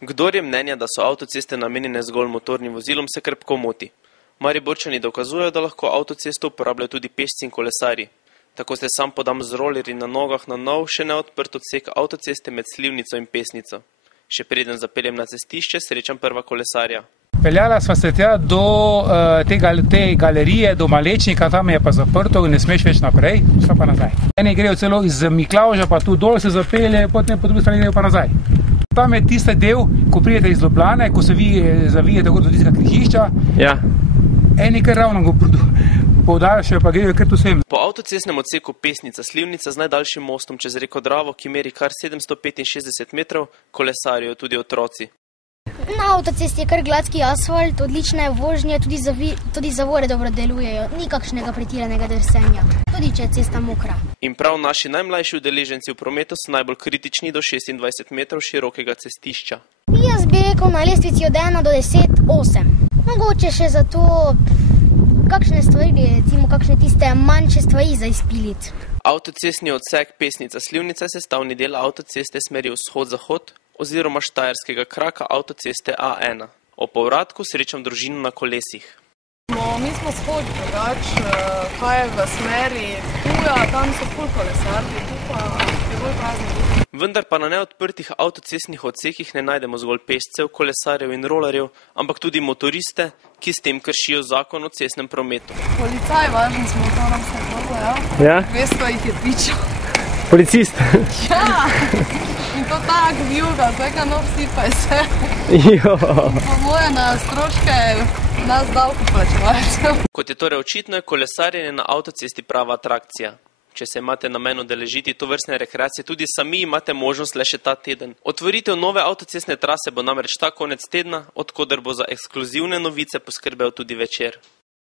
Kdor je mnenja, da so avtoceste namenjene zgolj motornim vozilom, se krepko moti. Mariborčani dokazujejo, da lahko avtocesto uporabljajo tudi pešci in kolesarji. Tako se sam podam z rolerji na nogah na nov, še neodprt odsek avtoceste med Slivnico in Pesnico. Še preden zapeljem na cestišče, srečam prva kolesarja. Peljala sva se tja do te galerije, do Malečnika, tam je pa zaprto in ne smeš več naprej, sva pa nazaj. Eni grejo celo iz Miklavža, pa tu dol se zapelje, potem po drugi strani grejo pa nazaj. Tam je tiste del, ko pridete iz Ljubljane, ko se zavijete do tistega križišča. Ja. Eni kar ravno go podaljšajo, pa grejo kar tu sem. Po avtocestnem odseku Pesnica-Slivnica z najdaljšim mostom čez reko Dravo, ki meri kar 765 metrov, kolesarijo tudi otroci. Na avtocesti je kar gladki asfalt, odlične vožnje, tudi zavore dobro delujejo, ni kakšnega pretiranega drsenja, tudi če je cesta mokra. In prav naši najmlajši udeleženci v prometu so najbolj kritični do 26 metrov širokega cestišča. Jaz bi rekel na lestvici od 1 do 10, 8. Mogoče še zato kakšne stvari, recimo kakšne tiste manjše stvari za izpiliti. Avtocestni odsek Pesnica-Slivnica je sestavni del avtoceste smeri vzhod-zahod oziroma štajerskega kraka avtoceste A1. O povratku srečam družino na kolesih. Mi smo shod kaj je v smeri Ptuja, tam so ful kolesarji, tu pa je bolj praznik. Vendar pa na neodprtih avtocestnih odsekih ne najdemo zgolj pešcev, kolesarjev in rolerjev, ampak tudi motoriste, ki s tem kršijo zakon o cestnem prometu. Policaj važen smo, to nam se dobro, Ja? 200 jih je tvičal. Policist. Ja, in to tak vjuga, vsega nov sipaj se. Jo. Po moje na stroške nas davkoplačevalcev. Kot je torej očitno, je kolesarjenje na avtocesti prava atrakcija. Če se imate namen udeležiti tovrstne rekreacije, tudi sami imate možnost le še ta teden. Otvoritev nove avtocestne trase bo namreč ta konec tedna, od koder bo za ekskluzivne novice poskrbel tudi Večer.